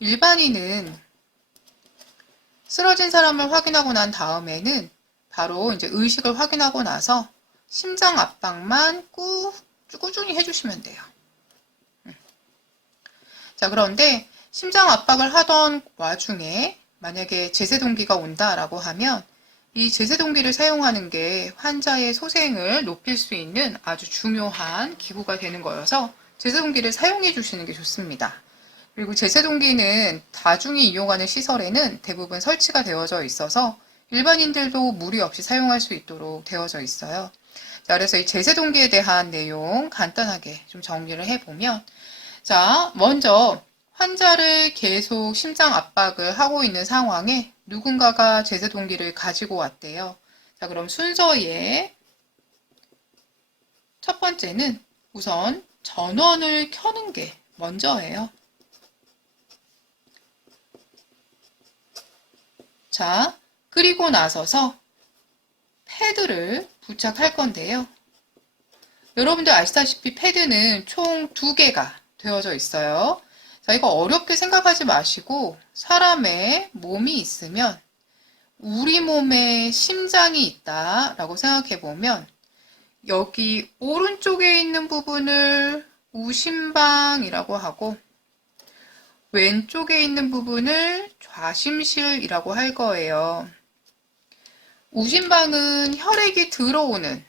일반인은 쓰러진 사람을 확인하고 난 다음에는 바로 이제 의식을 확인하고 나서 심장 압박만 꾸준히 해주시면 돼요. 자, 그런데 심장 압박을 하던 와중에 만약에 제세동기가 온다라고 하면 이 제세동기를 사용하는 게 환자의 소생을 높일 수 있는 아주 중요한 기구가 되는 거여서 제세동기를 사용해 주시는 게 좋습니다. 그리고 제세동기는 다중이 이용하는 시설에는 대부분 설치가 되어져 있어서 일반인들도 무리 없이 사용할 수 있도록 되어져 있어요. 자, 그래서 이 제세동기에 대한 내용 간단하게 좀 정리를 해보면, 자, 먼저 환자를 계속 심장 압박을 하고 있는 상황에 누군가가 제세동기를 가지고 왔대요. 자, 그럼 순서에 첫 번째는 우선 전원을 켜는 게 먼저예요. 자, 그리고 나서서 패드를 부착할 건데요. 여러분들 아시다시피 패드는 총 2개가 되어져 있어요. 자, 이거 어렵게 생각하지 마시고 사람의 몸이 있으면 우리 몸에 심장이 있다라고 생각해 보면 여기 오른쪽에 있는 부분을 우심방이라고 하고 왼쪽에 있는 부분을 좌심실이라고 할 거예요. 우심방은 혈액이 들어오는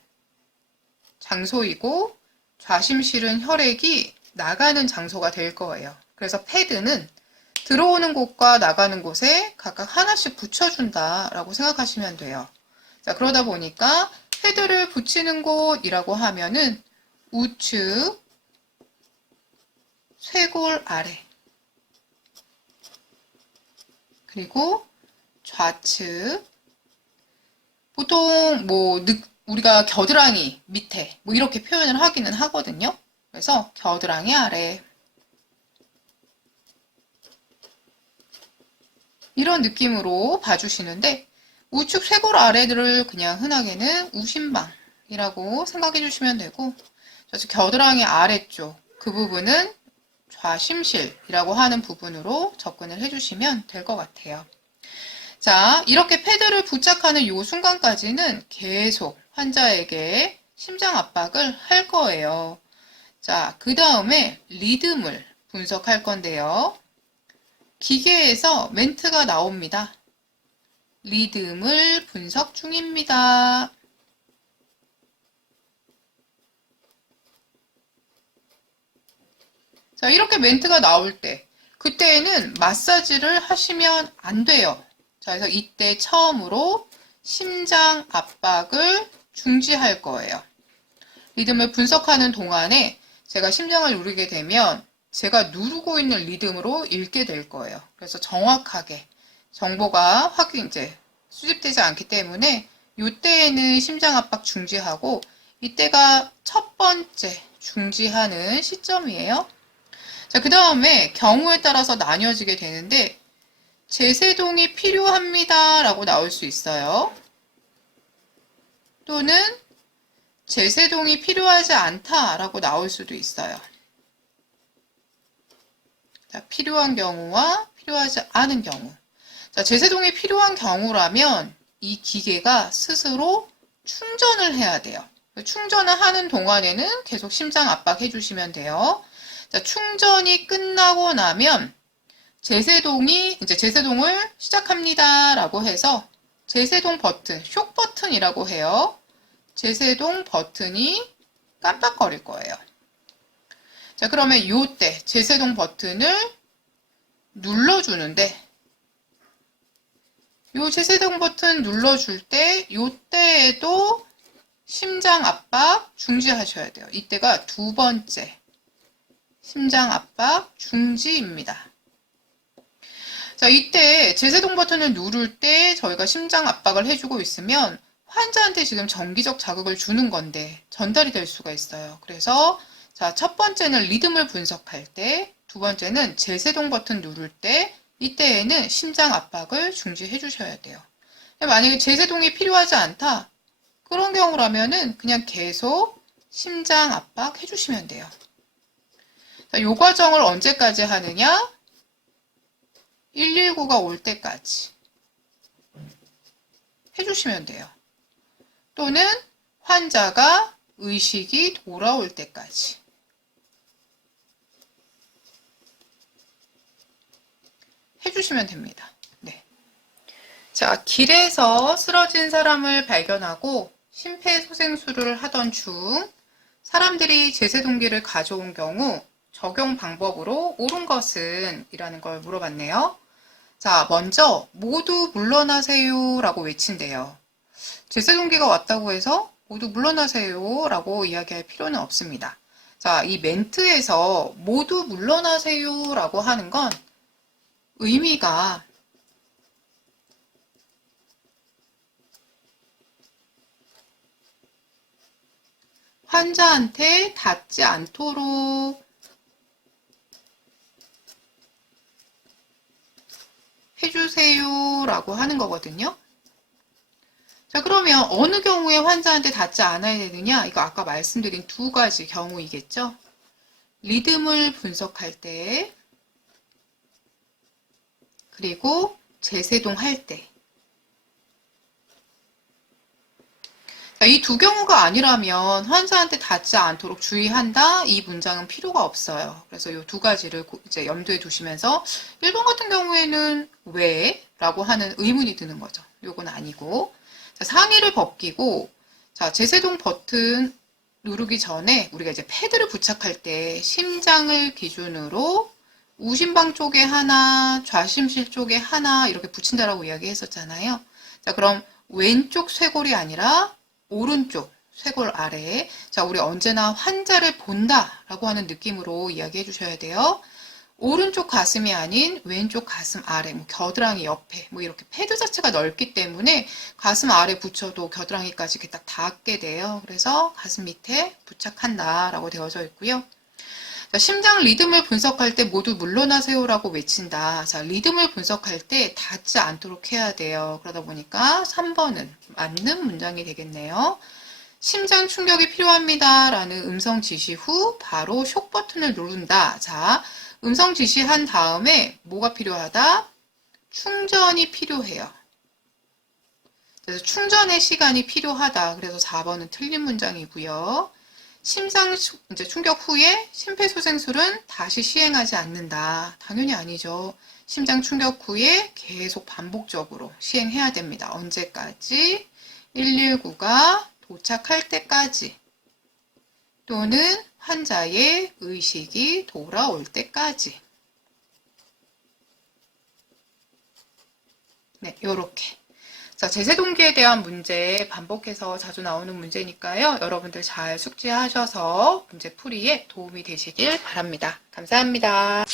장소이고 좌심실은 혈액이 나가는 장소가 될 거예요. 그래서 패드는 들어오는 곳과 나가는 곳에 각각 하나씩 붙여준다라고 생각하시면 돼요. 자, 그러다 보니까 패드를 붙이는 곳이라고 하면은 우측, 쇄골 아래, 그리고 좌측, 보통 우리가 겨드랑이 밑에 이렇게 표현을 하기는 하거든요. 그래서 겨드랑이 아래, 이런 느낌으로 봐주시는데 우측 쇄골 아래를 그냥 흔하게는 우심방이라고 생각해 주시면 되고, 겨드랑이 아래쪽 그 부분은 좌심실이라고 하는 부분으로 접근을 해주시면 될 것 같아요. 자, 이렇게 패드를 부착하는 이 순간까지는 계속 환자에게 심장 압박을 할 거예요. 자, 그 다음에 리듬을 분석할 건데요. 기계에서 멘트가 나옵니다. 리듬을 분석 중입니다. 자, 이렇게 멘트가 나올 때, 그때에는 마사지를 하시면 안 돼요. 자, 그래서 이때 처음으로 심장 압박을 중지할 거예요. 리듬을 분석하는 동안에 제가 심장을 누르게 되면 제가 누르고 있는 리듬으로 읽게 될 거예요. 그래서 정확하게 정보가 이제 수집되지 않기 때문에 이때에는 심장 압박 중지하고 이때가 첫 번째 중지하는 시점이에요. 자, 그 다음에 경우에 따라서 나뉘어지게 되는데 제세동이 필요합니다 라고 나올 수 있어요. 또는 제세동이 필요하지 않다 라고 나올 수도 있어요. 자, 필요한 경우와 필요하지 않은 경우. 자, 제세동이 필요한 경우라면 이 기계가 스스로 충전을 해야 돼요. 충전을 하는 동안에는 계속 심장 압박해 주시면 돼요. 자, 충전이 끝나고 나면 이제 제세동을 시작합니다 라고 해서 제세동 버튼, 쇼 버튼이라고 해요. 제세동 버튼이 깜빡거릴 거예요. 자, 그러면 이때 제세동 버튼을 눌러주는데 이 제세동 버튼 눌러줄 때 이때에도 심장 압박 중지하셔야 돼요. 이때가 두 번째 심장 압박 중지입니다. 자, 이때 제세동 버튼을 누를 때 저희가 심장 압박을 해주고 있으면 환자한테 지금 정기적 자극을 주는 건데 전달이 될 수가 있어요. 그래서 자, 첫 번째는 리듬을 분석할 때, 두 번째는 제세동 버튼 누를 때 이때에는 심장 압박을 중지해 주셔야 돼요. 만약에 제세동이 필요하지 않다, 그런 경우라면은 그냥 계속 심장 압박 해주시면 돼요. 자, 이 과정을 언제까지 하느냐? 119가 올 때까지 해주시면 돼요. 또는 환자가 의식이 돌아올 때까지 해주시면 됩니다. 네. 자, 길에서 쓰러진 사람을 발견하고 심폐소생술을 하던 중 사람들이 제세동기를 가져온 경우 적용 방법으로 옳은 것은? 이라는 걸 물어봤네요. 자, 먼저 모두 물러나세요 라고 외친대요. 제세동기가 왔다고 해서 모두 물러나세요 라고 이야기할 필요는 없습니다. 자, 이 멘트에서 모두 물러나세요 라고 하는 건 의미가 환자한테 닿지 않도록 해주세요 라고 하는 거거든요. 자, 그러면 어느 경우에 환자한테 닿지 않아야 되느냐? 이거 아까 말씀드린 두 가지 경우이겠죠? 리듬을 분석할 때, 그리고 제세동 할 때. 이 두 경우가 아니라면 환자한테 닿지 않도록 주의한다. 이 문장은 필요가 없어요. 그래서 이 두 가지를 이제 염두에 두시면서 1번 같은 경우에는 왜? 라고 하는 의문이 드는 거죠. 요건 아니고. 자, 상의를 벗기고, 자, 제세동 버튼 누르기 전에 우리가 이제 패드를 부착할 때 심장을 기준으로 우심방 쪽에 하나, 좌심실 쪽에 하나 이렇게 붙인다라고 이야기했었잖아요. 자, 그럼 왼쪽 쇄골이 아니라 오른쪽 쇄골 아래. 자, 우리 언제나 환자를 본다라고 하는 느낌으로 이야기해 주셔야 돼요. 오른쪽 가슴이 아닌 왼쪽 가슴 아래, 뭐 겨드랑이 옆에, 뭐 이렇게 패드 자체가 넓기 때문에 가슴 아래 붙여도 겨드랑이까지 이렇게 딱 닿게 돼요. 그래서 가슴 밑에 부착한다라고 되어져 있고요. 자, 심장 리듬을 분석할 때 모두 물러나세요라고 외친다. 자, 리듬을 분석할 때 닿지 않도록 해야 돼요. 그러다 보니까 3번은 맞는 문장이 되겠네요. 심장 충격이 필요합니다. 라는 음성 지시 후 바로 쇽 버튼을 누른다. 자, 음성 지시한 다음에 뭐가 필요하다? 충전이 필요해요. 그래서 충전의 시간이 필요하다. 그래서 4번은 틀린 문장이고요. 심장 이제 충격 후에 심폐소생술은 다시 시행하지 않는다. 당연히 아니죠. 심장 충격 후에 계속 반복적으로 시행해야 됩니다. 언제까지? 119가 도착할 때까지 또는 환자의 의식이 돌아올 때까지. 네, 요렇게. 자, 제세동기에 대한 문제 반복해서 자주 나오는 문제니까요. 여러분들 잘 숙지하셔서 문제 풀이에 도움이 되시길 바랍니다. 감사합니다.